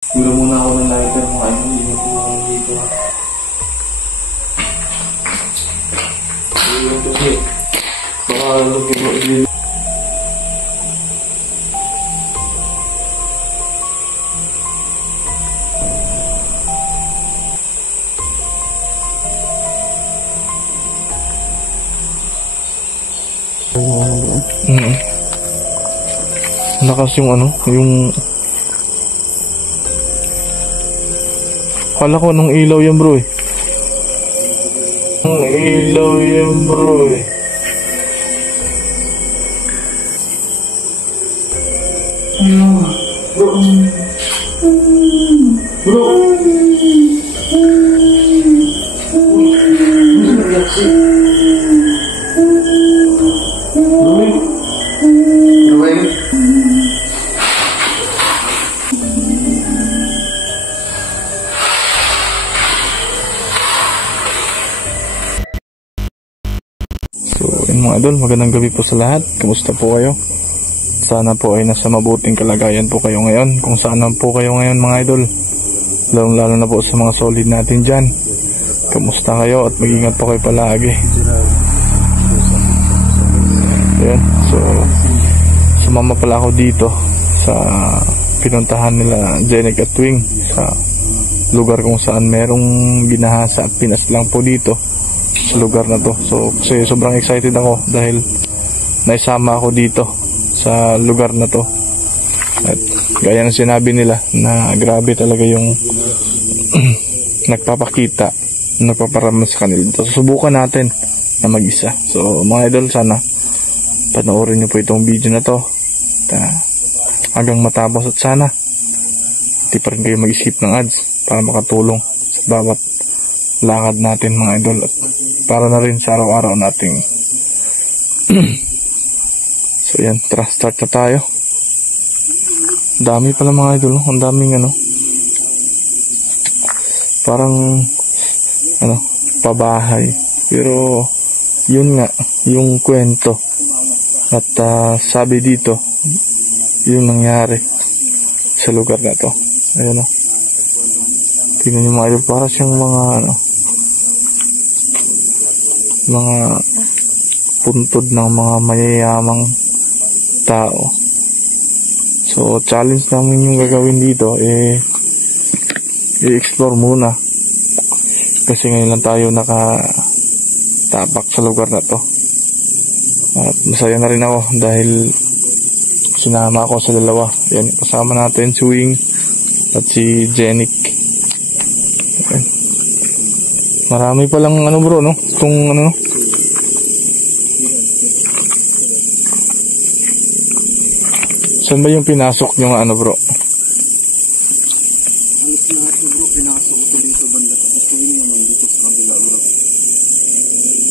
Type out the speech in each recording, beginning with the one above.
Hula muna ako ng lighter mga init po ako dito. Kasi baka lupin. Lakas yung ano, yung kala ko nung ilaw yan bro eh. Nung ilaw yan bro eh. Bro! Mga idol, magandang gabi po sa lahat. Kumusta po kayo? Sana po ay nasa mabuting kalagayan po kayo ngayon. Kung saan man po kayo ngayon mga idol, lalo na po sa mga solid natin dyan. Kumusta kayo at mag-ingat po kayo palagi. Ayan, so sumama pala ako dito sa pinuntahan nila Jenek at Wing sa lugar kung saan merong ginahasa at pinas lang po dito sa lugar na to. So kasi sobrang excited ako dahil naisama ako dito sa lugar na to. At gaya ng sinabi nila na grabe talaga yung nagpapakita, nagpaparamdam sa kanila. So subukan natin na mag-isa. So mga idol, sana panoorin nyo po itong video na to hanggang matapos at sana di pa rin kayo mag-skip ng ads para makatulong sa bawat lakad natin mga idol at para na rin sa araw-araw nating so yan, tara start na tayo. Dami pala mga idol, ang daming parang pabahay, pero yun nga yung kwento at sabi dito yung nangyari sa lugar na to. Ayun tingnan nyo mga idol, para siyang mga puntod ng mga mayayamang tao. So challenge namin yung gagawin dito i-explore muna kasi ngayon lang tayo nakatapak sa lugar na to at masaya na rin ako dahil sinama ako sa dalawa. Yan, kasama natin si Wing at si Jenek. Marami palang bro itong saan ba yung pinasok nyo bro? Halos lahat bro, pinasok ko dito banda. Gusto yun naman dito sa kabila bro.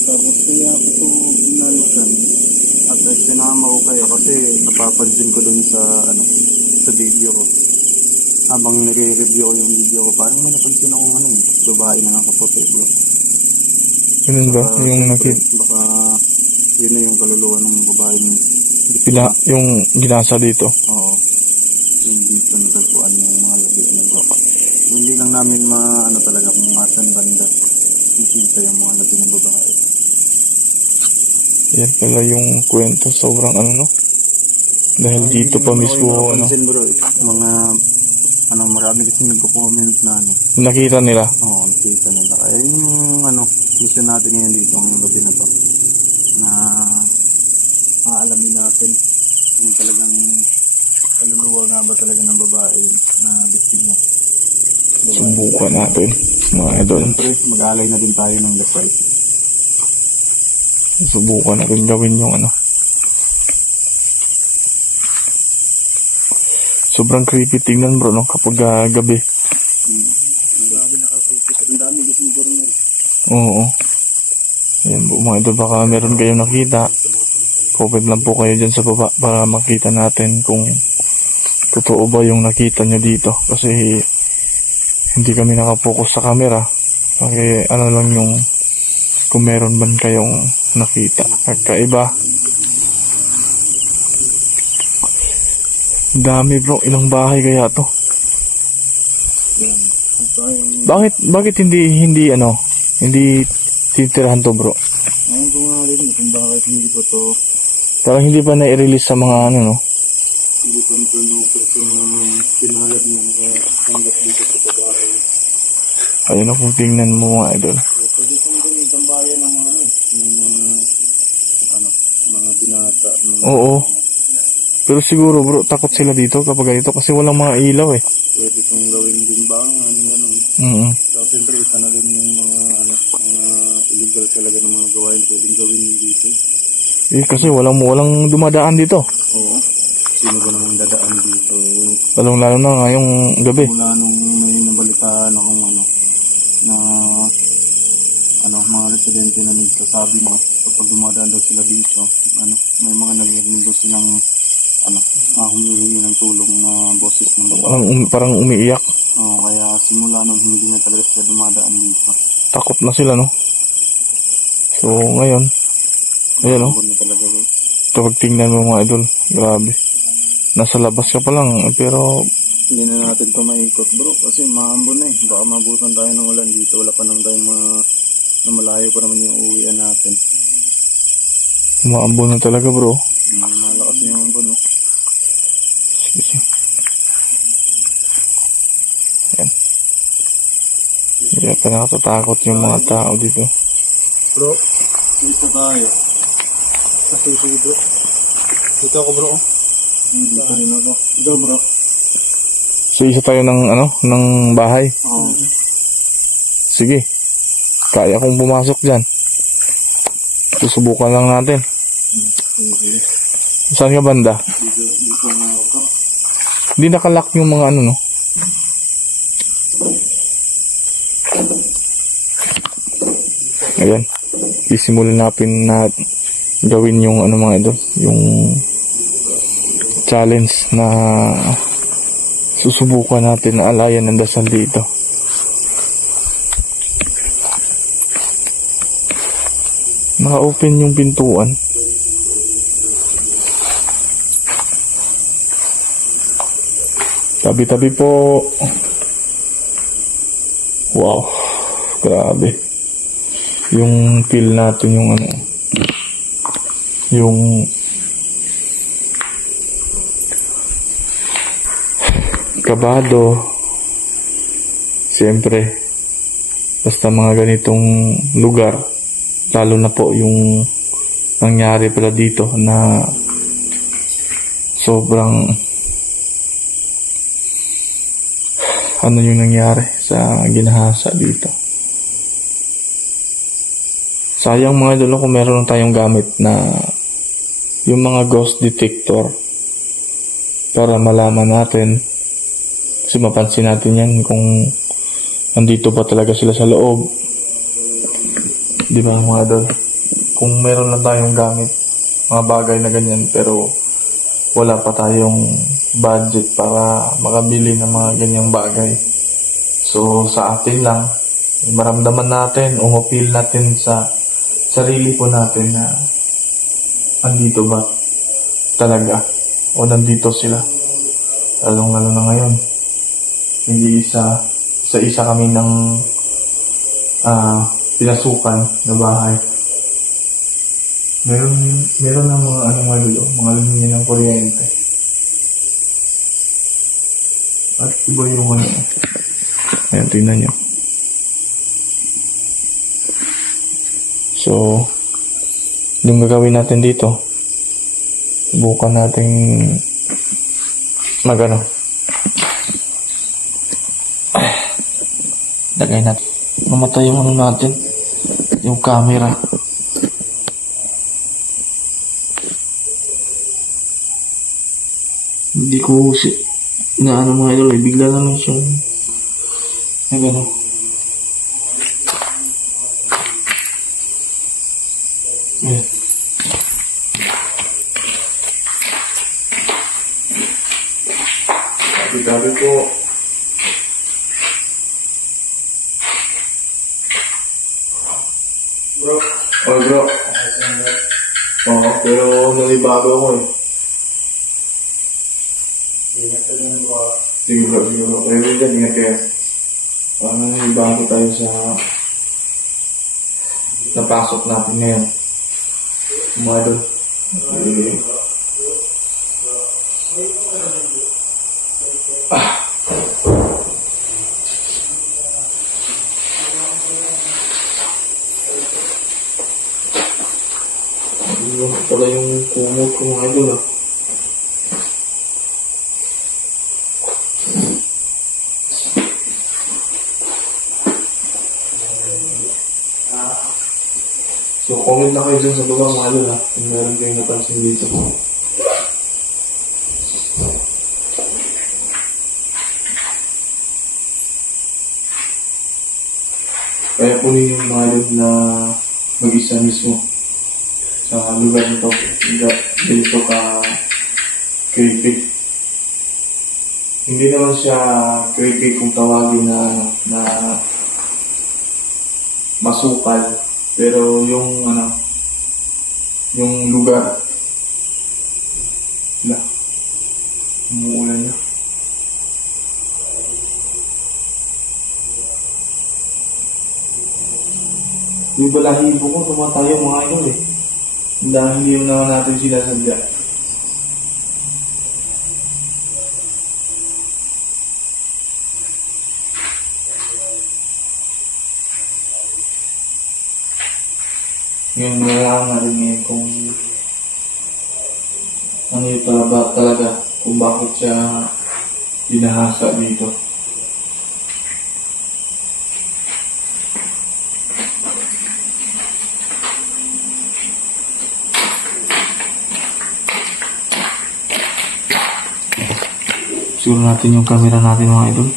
Tapos kaya ako ito binalikan at sinama ko kayo kasi napapansin ko dun sa sa video ko. Habang nire-review ko yung video ko, parang may napansin akong babae na nakaputi bro. Ganun ba? Yung nakita? Baka yun na yung kaluluwa ng babae yung ginasa dito? Oo. Yung dito nagkakuan yung mga labi na bro. Hindi lang namin talaga kung asan banda nakita yung mga labi ng babae. Yan pala yung kwento, sobrang dahil dito pa mismo bro, mga marami kasi nagko-comment na nakita nila. Oo, nakita nila. Kaya yung mission natin ngayon dito ngayong gabi na to na aalamin natin yung talagang kaluluwa nga ba talaga ng babae yun na biktima. Subukan natin mga idol. Siyempre mag-aalay na din tayo ng left right. Subukan natin gawin yung sobrang creepy tingnan bro kapag gabi. Grabe naka-creepy. Ang dami gusto mo bro. Oo. Ayan po mga idol, baka meron kayong nakita. Comment lang po kayo dyan sa baba para makita natin kung totoo ba yung nakita nyo dito. Kasi hindi kami nakapokus sa camera. Kasi lang yung kung meron man kayong nakita. Kakaiba. Dami bro, ilang bahay kaya to? Bakit hindi titirahan to, bro? Ngayon ko nga rin kung bakit hindi pa to. Parang hindi pa na-release sa mga ano, no? Hindi pa nito no-person na pinalad niya nakatanggap dito sa pag-aaral. Ayun kung tingnan mo mga idol. Pwede kong ganun tambayan ng mga mga binata. Oo. Pero siguro bro, takot sila dito kapag ganito kasi walang mga ilaw eh. Pwede itong gawin limbangan, gano'n. So, siyempre, isa na rin yung mga illegal talaga ng mga gawain pwedeng gawin dito. Eh, kasi walang dumadaan dito. Oo. Sino ba namang dadaan dito? Lalo na ngayong gabi. Mula nung may nabalitaan akong mga residente na nagsasabi na kapag dumadaan daw sila dito, may mga narinig daw silang humihingi ng tulong na boses ng baba. Parang umiiyak. Oo, kaya simula nun hindi na talaga sila dumadaan dito. Takot na sila, no? So, ngayon, ayan, no? Kapag tingnan mo mga idol, grabe. Nasa labas ka pa lang, pero hindi na natin ito maikot, bro, kasi maambon na eh. Baka mabutan tayo ng ulan dito. Wala pa nang tayong na malayo pa naman yung uwian natin. maambon na talaga, bro. Malakas yung ambon, no? Sige. Ayan. Hindi pa nakatatakot yung mga tao dito. Bro, dito tayo. Kasi bro. Dito ako, bro. Dito rin ako. Dito, bro. So, isa tayo ng bahay? Oo. Sige. Kaya kong pumasok dyan. Susubukan lang natin. Sige. Saan ka banda? Dito na ako. Hindi nakalock yung mga no? Ayan. Isimulan natin na gawin yung mga ito. Yung challenge na susubukan natin na alayan ng dasal dito. Naka-open yung pintuan. Tabi-tabi po. Wow. Grabe. Yung feel natin yung yung kabado. Siyempre, basta mga ganitong lugar, lalo na po yung nangyari pala dito na sobrang yung nangyari sa ginahasa dito. Sayang mga idol kung meron tayong gamit na yung mga ghost detector para malaman natin, kasi mapansin natin yan kung nandito pa talaga sila sa loob. Di ba mga idol? Kung meron lang tayong gamit, mga bagay na ganyan, pero wala pa tayong budget para makabili ng mga ganyang bagay. So sa atin lang, maramdaman natin o mapil natin sa sarili po natin na andito ba talaga o nandito sila. Lalong-lalo na ngayon. Hindi isa kami ng pinasukan na bahay. Meron ng mga linya ng kuryente. At iba yung ayan, tingnan nyo. So, yung gagawin natin dito, subukan natin lagay natin. Mamatay yung natin, yung camera. Hindi ko na mga idol, bigla na lang siyang ayan. Sabi po bro. Oh bro. Oo, pero nalibago ako eh. Ingat ka dyan bro. Sige bro. Kaya rin dyan, ingat kayo. Parang may bago tayo sa napasok natin ngayon. Mga idol. Yung pala yung kumot ko mga idol ah. So comment na kayo dyan sa baba mga idol ha, kung meron kayong napansin dito. Kaya punin yung mga idol na mag-isa mismo sa lugar nito, dito ka creepy. Hindi naman siya creepy kung tawagin na masukal, pero yung yung lugar umuulan na. Yung balahibo ko tumatayo mga idol eh. Dahil hindi naman natin sila sadya. Ngayon malaman natin ngayon kung ano yung talaga kung bakit siya dinahasa dito. Siguro natin yung camera natin mga idol.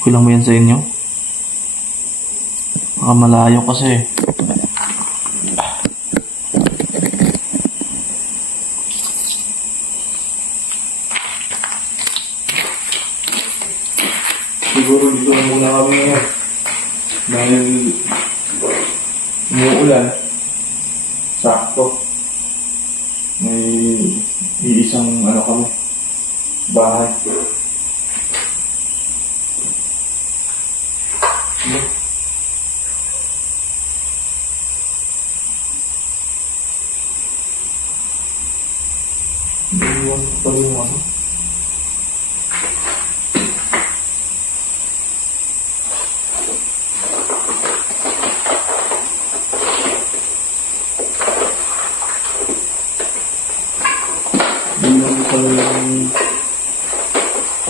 Okay lang ba yan sa inyo? Baka malayo kasi. Siguro dito na muna kami ngayon. Dahil umuulan. Sakto. May iisang kami. Bahay. Iwan pa rin mo. Iwan pa rin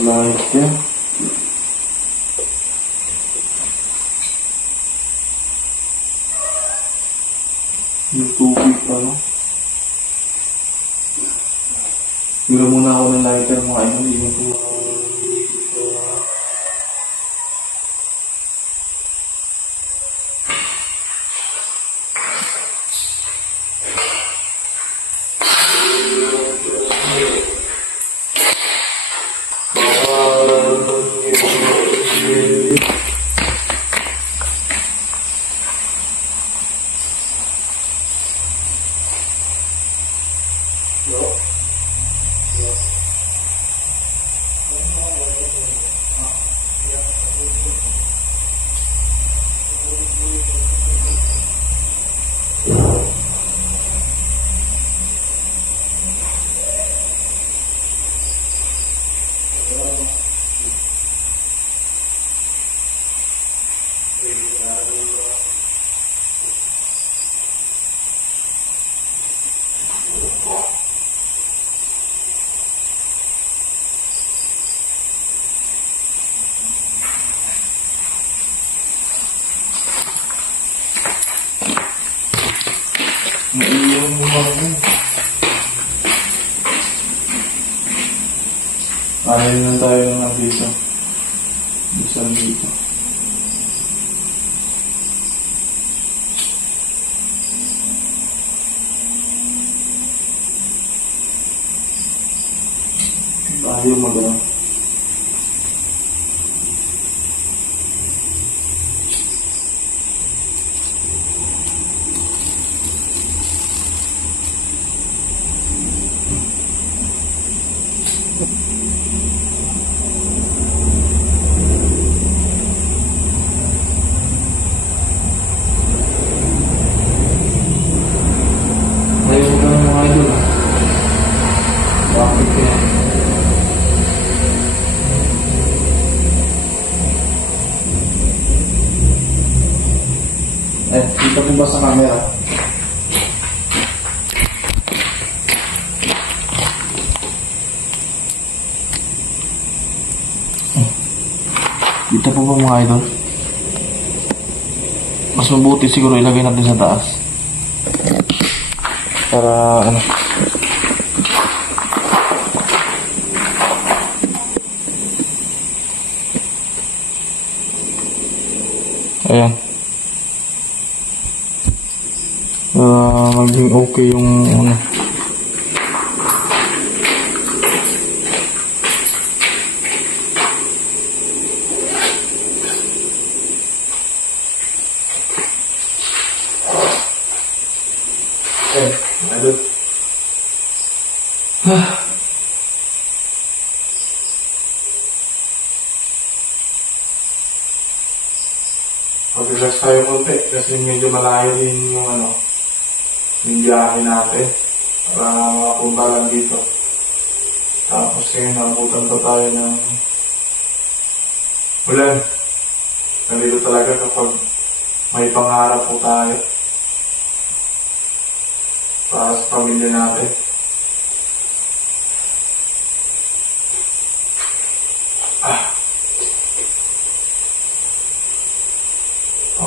light niya. Yung tubig pa, no? Siguro muna ako ng lighter mga idol. Iwan ko maiiwan mo mga yun. Ayaw na tayo naman dito. Bisa dito. Ayaw magana. Dito po ba sa camera? Dito po ba mga idol? Mas mabuti siguro ilagay natin sa taas. Para ano? Ayan. Maging okay yung ano. Okay, idol. Mag-relax tayo konti kasi medyo malayo din yung ano, yung biyahe natin para makapunta lang dito. Tapos ngayon nabutan pa tayo ng ulan. Nandito talaga kapag may pangarap po tayo para sa pamilya natin.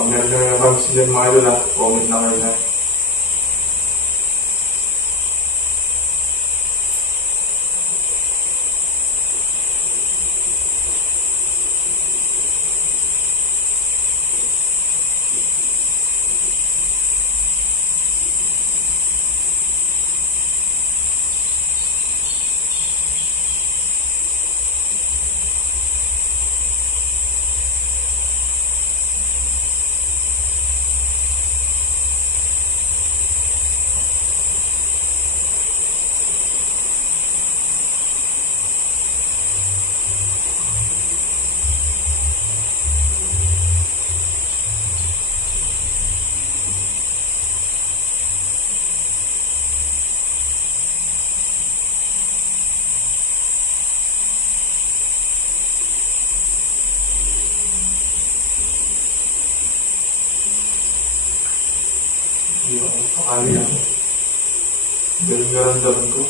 Meron na yung napansin din mga idol, comment na kayo na. Yung pakali yan. Galing naramdaman ko.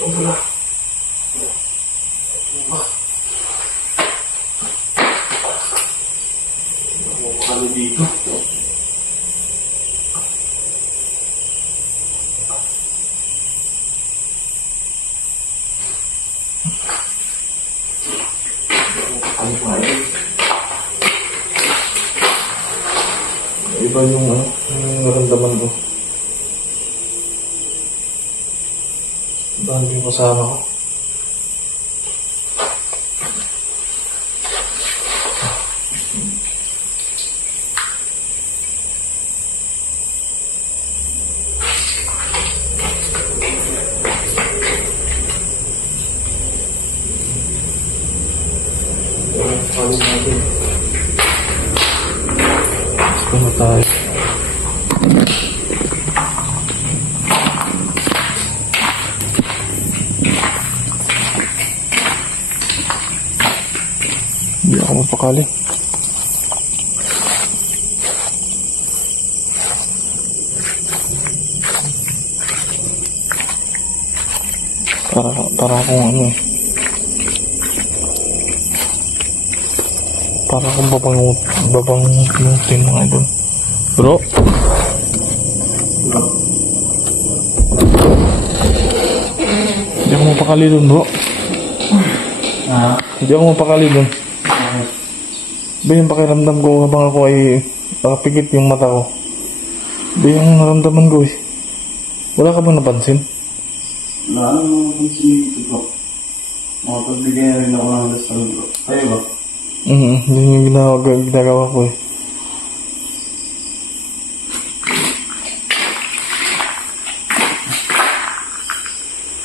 Wala. Kami dito. Iba yung naramdaman ko. Iba yung kasama ko. Natin. tayo. Hindi ako mapakali. Para akong ano eh. Para akong babangutin mga idol. Bro? Hindi ako mapakali dun, bro. Hindi ako mapakali dun. Ba yung pakiramdam ko habang ako ay nakapikit yung mata ko. Ba yung naramdaman ko eh. Wala ka bang napansin? Wala naman napansin dito bro. Makapagbigay na rin ako ng dasal bro. Kayo ba? Yun yung ginagawa ko eh.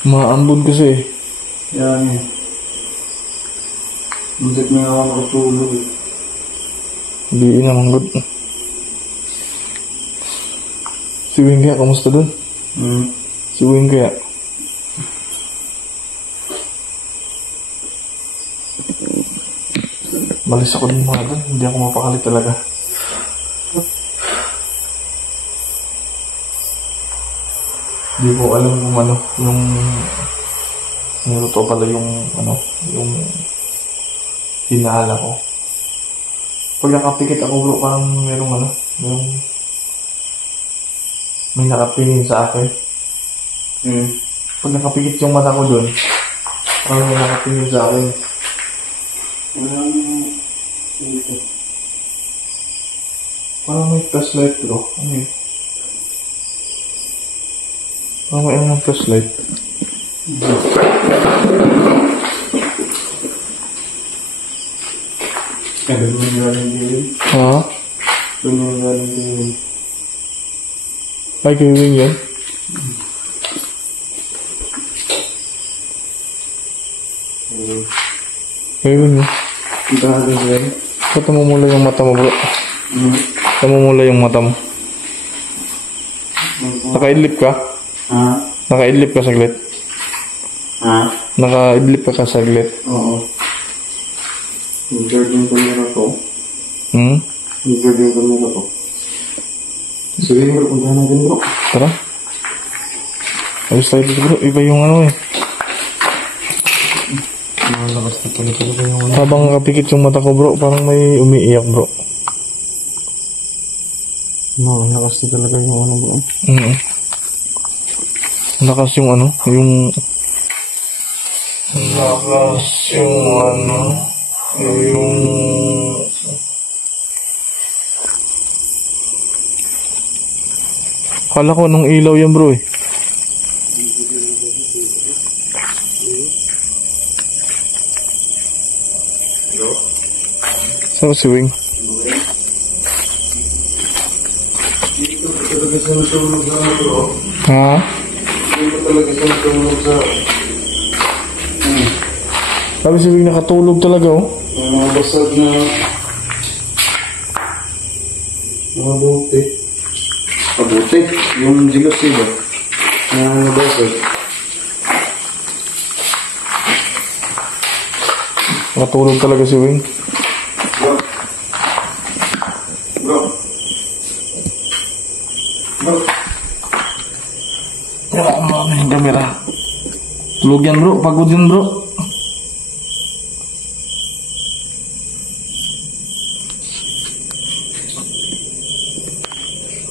Maambon kasi eh. Yan eh. Muntik na ako makatulog eh. Hindi naman good. Si Wing kaya, kamusta dun? Si Wing kaya? Balis ako din mga dun. Hindi ako mapakali talaga. Hindi ko alam kung ano, yung niluto pala yung ano, yung hinahala ko. Pag nakapikit ako bro, parang merong ano, merong may nakapingin sa akin. Pag nakapikit yung mata ko dun, parang may nakapingin sa akin. Wala naman dito. Parang may flashlight bro. Ano yun? Parang may ano ng flashlight. Kaya doon mo galing din. Ha? Doon mo galing din. Ay, kay Wing yan? Kay Wing yun? Galing din. Ba't namumula yung mata mo bro? Namumula yung mata mo. Nakaidlip ka? Ha? Nakaidlip ka saglit? Ha? Nakaidlip ka saglit? Oo. Nag-guard yung camera ko. Hmm? Nag-guard yung camera ko. Sige bro, punta natin bro. Tara. Ayos tayo dito bro. Iba yung ano eh. Malakas na pala talaga yung ano. Habang nakapikit yung mata ko bro, parang may umiiyak bro. Malakas na talaga yung ano bro. Lakas yung ano, yung... Lakas yung ano, yung... Kala ko nung ilaw yan bro eh. Saan si Wing? Dito ko talaga sinusunog sa ano bro. Ha? Dito talaga sinusunog sa... Sabi si Wing nakatulog talaga oh. Yung mga basag na... mga buti. Pabuti? Yung jealousy ba? Na basag. Nakatulog talaga si Wing. Bro. Bro. Bro. Wala mo yung kamera. Tulog yan bro, pagod yan bro.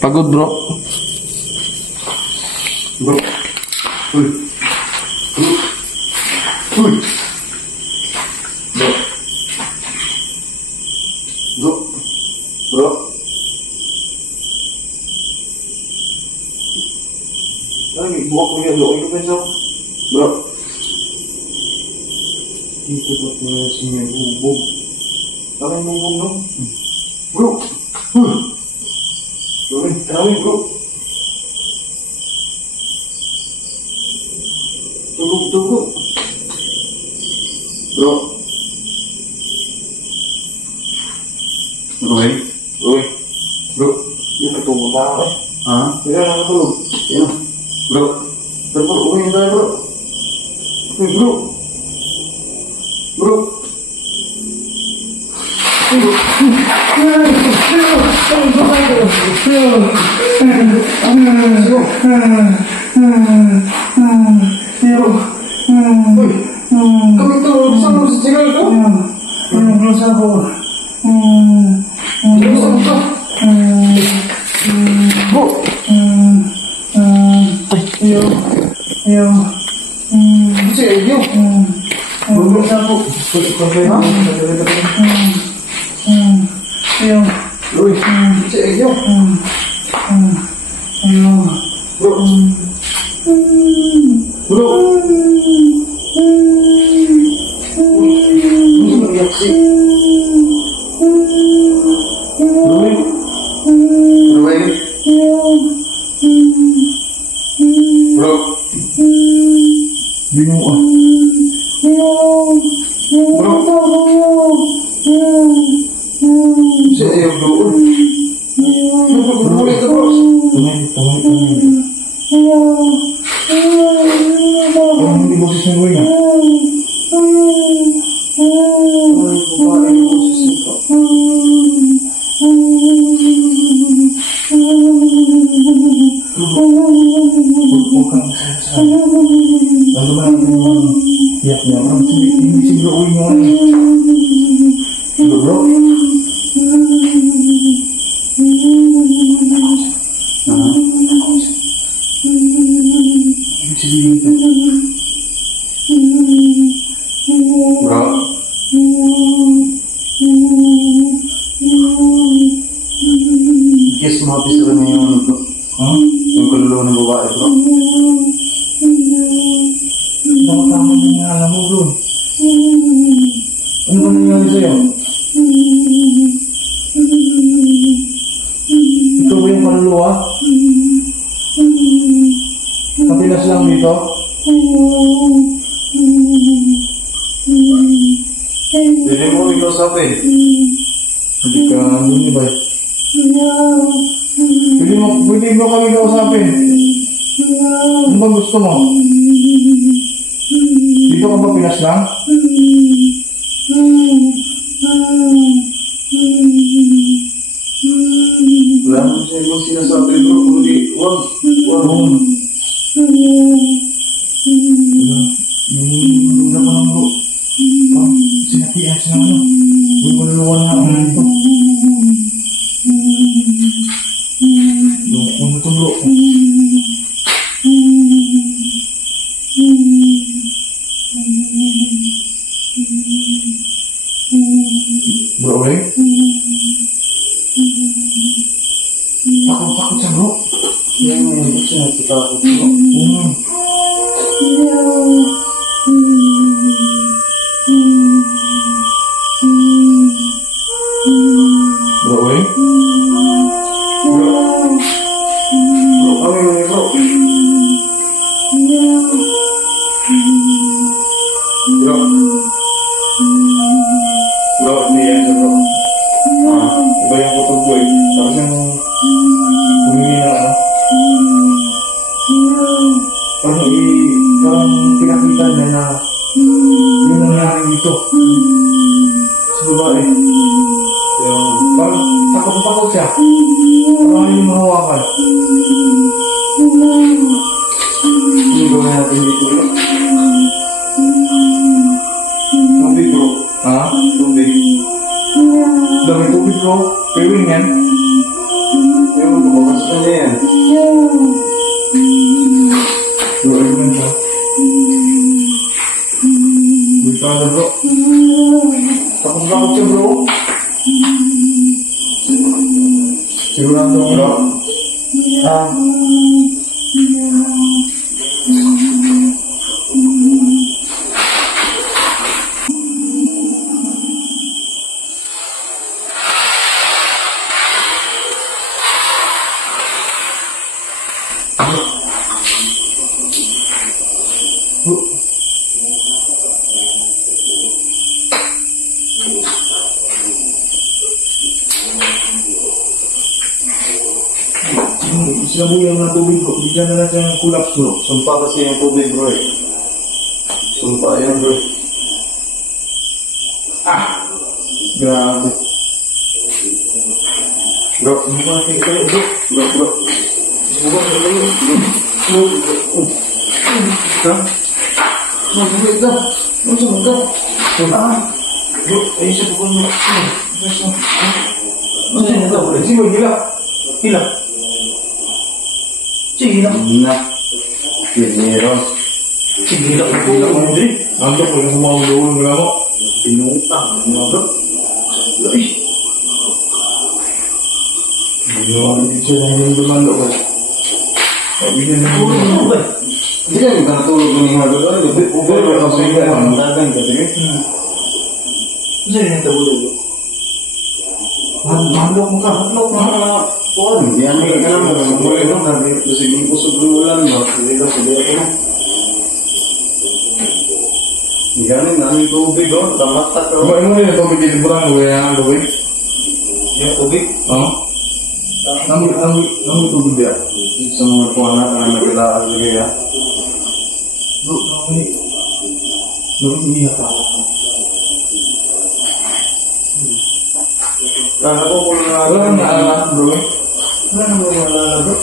Pagod bro. Bro. Uy. Uy. Uy. Bro. Bro. Bro. Lagi, buwak ko yan. Laki ka pensa. Bro. Dito ba ito na sa may bubog? Laki yung bubog, no? Bro. Tawin, bro. Tulog. Bro. Bro. Bro. Tama eh. Ha? Hindi ka nakatulog. Sino? Bro. Bro, uwi tayo bro. Uy, bro. Bro. Kami to, saan mo sa sigal ko? Binubulos ako. Saan ka? Bro. Ayaw. Kasi ayaw. Binubulos ako. Ha? Ayaw. Uy, kasi ayaw. Ayaw. Bro. Bro. Hindi mo iyak si. Ruwing. Ruwing. Bro. Binubulos. Bro. Kasi ayaw doon. Ulit ka, bro. Tumay. Parang hindi boses ng Ruwing ah. Ay, babae mo sa sito. Huwag kang masasabi. Lalo ba natin yung iyak niya? Hindi siguro uwi mo ano. Bro. Bro. Kiss mo, kiss rin yung ano bro. Yung kaluluwa ng babae bro. Baka tama yung alam mo bro. Ano ba nangyari sa'yo? Ikaw ba yung kaluluwa? Kapilas lang dito? Pwede mo ikaw sabi. Hindi ka doon ba? Pwede mo kami kausapin. Ano bang gusto mo? Dito ka ba Pinas lang? Wala mo siya ibang sinasabi bro. Kundi, wag. Wala ka lang bro. Sinapian siya ano. Yung kaluluwa na ako nito. Ano to bro? Bro, eh? Takot siya bro. Yan yung gusto na kita ako bro. Bro, eh? Bro, kami mo bro. Bro. Bro, hindi yan siya bro. Iba yung kutob ko eh. Tapos yung humingi ng ano. Parang pinakita niya na yung nangyari dito. Sa babae. Parang takot siya. Parang yung mahawakan. Hindi ba natin dito bro? Tubig bro. Ha? Tubig. Dami tubig bro. Pwing yan. Pero kumabas ka niya yan. Bro, ayun siya. Bulkada bro. Takot siya bro. Sigurado bro. sinabuyan ng tubig bro. Bigyan na lang siya ng collapse bro. Sumpa kasi yung tubig bro eh. Sumpa yan bro. Grabe. Bro, Subukan natin kayo bro. bro. Subukan natin kayo. Ha? Subukan ka. Subukan ka. Bro, ayun siya pukul mo. Subukan ka. Sige, gila. Gila. Sige, gila. Na. Pinero. Sige, gila. Gila mo, Andre. Nandok ko yung mga ulo mo. Pinutang. Ano bro? Ay. Hindi siya na yung dumalo ko. Pabigyan na yung ulo mo. Hindi ka yung natulog ng mga bro. Pero kasi yung dagan ka din. Ano yung tabulog mo? Mahalok mo ka. Mahalok mo ka. Kuan, yan may kanang mulai dong nabi kasi yung kusog ng ulan ba. Sige ako na. Galing namin tubig oh, tamatak oh. Kumain mo rin ito, bigyan mo lang gawin ang gawin. Yung tubig? Oo. Namoy tubig dia. Sa mga kuwan na naglalaan lagi ya. Bro, namoy umiyak ka. Kaya ako kung Wala nang naalala, bro. Wala nang naalala bro.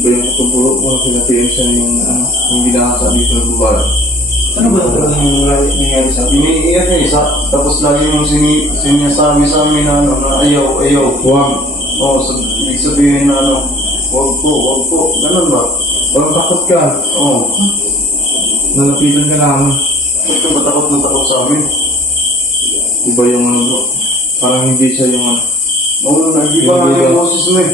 Iba yung tutulog mo, pinatiin siya yung ginasa dito ng buwan. Ano ba ito nangyari sa akin? Iniiyak niya isa, tapos lagi yung sinasabi sa amin na ano, na ayaw. Huwag. Oo, ibig sabihin na ano, wag ko. Ganun ba? Parang takot ka. Oo. Nalapitan ka namin. Ito ba takot na takot sa amin? Iba yung bro. Parang hindi siya yung Oo, nag-iba nga yung boses mo eh.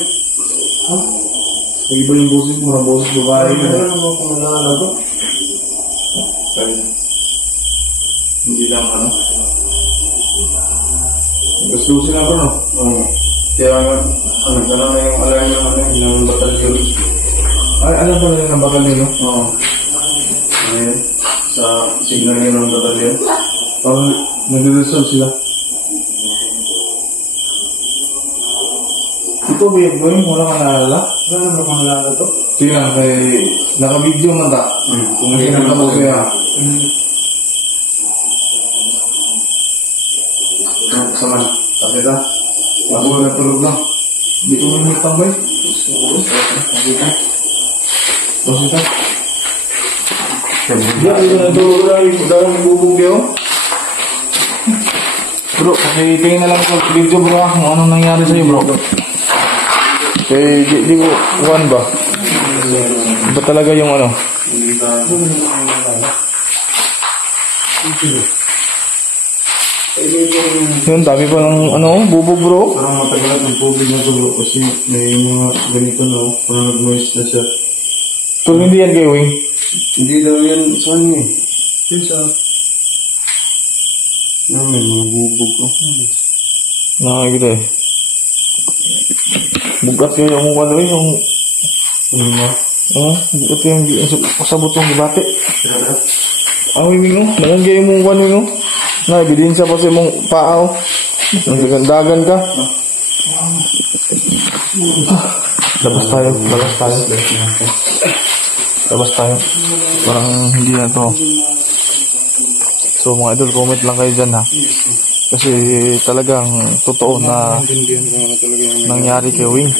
Iba yung boses mo, na boses babae ka. Ano ba kung nalala bro? Kaya, hindi lang Gusto sila bro, no? Oo. Kaya nga, gano'n na yung alarm ng batalyon. Ay, alam ko na yun ang bakal nila. Oo. Ngayon, sa signal yun ng batalyon. Parang nag-resolve sila. Ito ba yung boy? Wala ka naalala? Wala naman kung nalala to. Sige lang, kay naka-video man ta. Kung sinanta mo siya. Sama, sabi ta. Ako na tulog lang. Hindi ko may tambay. Sabi ta. Sabi ta. Hindi ko na tulog lang. Dahil bubog yun. Bro, pakitingin na lang sa video bro kung anong nangyari sa'yo bro. Di ko, kuhan ba? Ba talaga yung ano? Yun, dami pa ng bubog bro. Parang matagal ng tubig na ito bro. Kasi may mga ganito na. Parang nag-moist na siya. Pero hindi yan kay Wing. Hindi daw yan, saan eh? Pinsa. May mga bubog ko. Nakakita eh. Bugat kayo yung ano eh, yung... bugat kayo yung kasabot yung gibate. Ang Wing mo, nalangay mo ano mo. Na, ebidensya pa sa mong paaw. Dagan ka. Labas tayo. Parang hindi na to. So mga idol, comment lang kayo dyan ha. Kasi talagang totoo na nangyari kay Wing.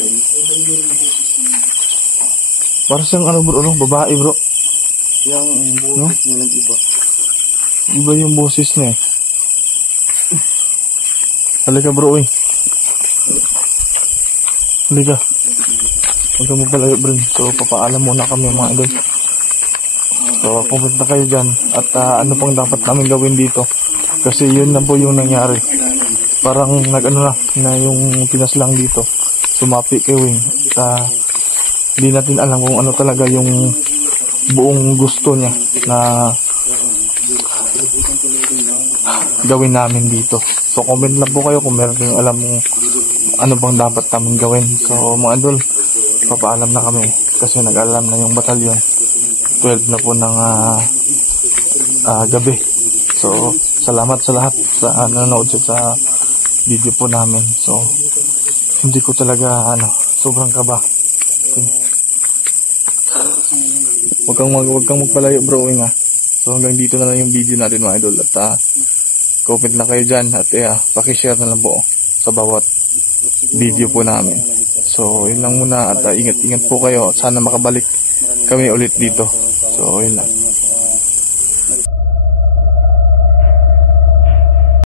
Parang siyang ano bro, babae bro. Yung boses niya nag-iba. Iba yung boses niya eh. Halika bro, Wing. Halika. Huwag ka magpalayo bro. So papaalam muna kami mga idol. So pumunta kayo dyan. At ano pang dapat namin gawin dito. Kasi yun na po yung nangyari. Parang nag-ano na yung pinaslang dito. Sumapi kay Wing. Hindi natin alam kung ano talaga yung buong gusto niya na gawin namin dito. So comment lang po kayo kung meron kayong alam kung ano bang dapat namin gawin. So mga idol, papaalam na kami kasi nag-alam na yung batalyon. 12 na po ng gabi. So salamat sa lahat sa nanonood sa video po namin. So hindi ko talaga sobrang kaba Huwag kang magpalayo bro, nga. So hanggang dito na lang yung video natin mga idol. At comment na kayo dyan. At pakishare na lang po sa bawat video po namin. So yun lang muna. At ingat-ingat po kayo. Sana makabalik kami ulit dito. So yun lang.